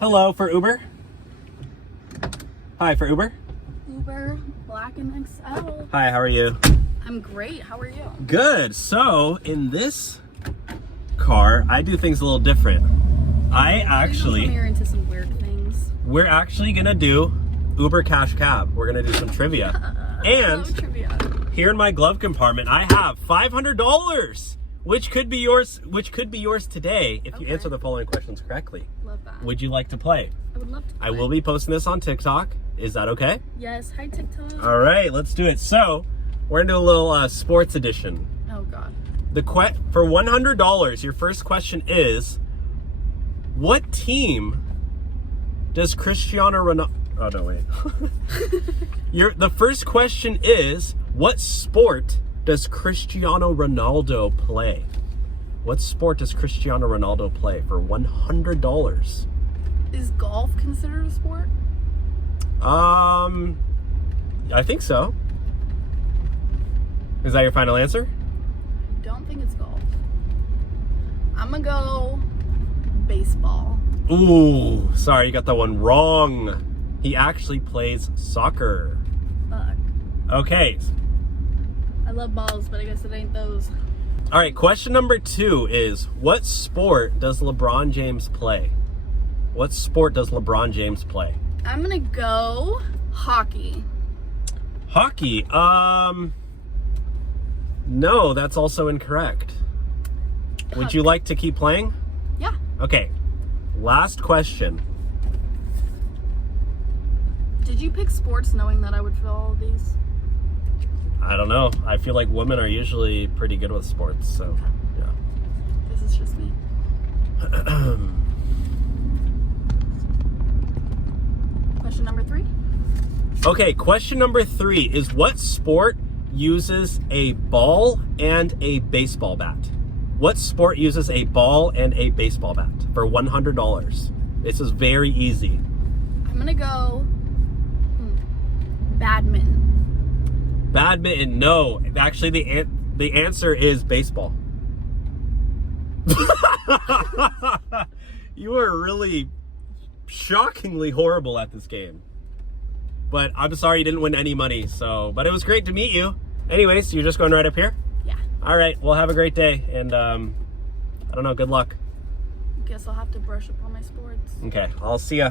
Hello, for Uber? Hi, for Uber? Uber, Black and XL. Hi, how are you? I'm great. How are you? Good. So, in this car, I do things a little different. You're into some weird things. We're actually gonna do Uber Cash Cab. We're gonna do some trivia. I love trivia. Here in my glove compartment, I have $500, which could be yours. Which could be yours today if you answer the following questions correctly. Love that. Would you like to play? I would love to play. I will be posting this on TikTok. Is that okay? Yes. Hi, TikTok. All right, let's do it. So, we're gonna do a little sports edition. Oh God. For $100, your first question is, what team does Cristiano Ronaldo... Oh, no, wait. The first question is, what sport does Cristiano Ronaldo play? What sport does Cristiano Ronaldo play for $100? Is golf considered a sport? I think so. Is that your final answer? I don't think it's golf. I'm gonna go baseball. Ooh, sorry, you got that one wrong. He actually plays soccer. Fuck. Okay. I love balls, but I guess it ain't those. All right, question number 2 is, what sport does LeBron James play? What sport does LeBron James play? I'm gonna go hockey. Hockey. No, that's also incorrect. Would you like to keep playing? Yeah. Okay. Last question. Did you pick sports knowing that I would fill all of these? I don't know. I feel like women are usually pretty good with sports, so yeah. This is just me. Question number 3. Okay, question number 3 is, what sport uses a ball and a baseball bat? What sport uses a ball and a baseball bat for $100? This is very easy. I'm gonna go badminton. Badminton, no. Actually, the answer is baseball. You are really shockingly horrible at this game. But I'm sorry you didn't win any money, but it was great to meet you. Anyways, you're just going right up here? Yeah. All right, well, have a great day, and I don't know, good luck. Guess I'll have to brush up on my sports. Okay, I'll see ya.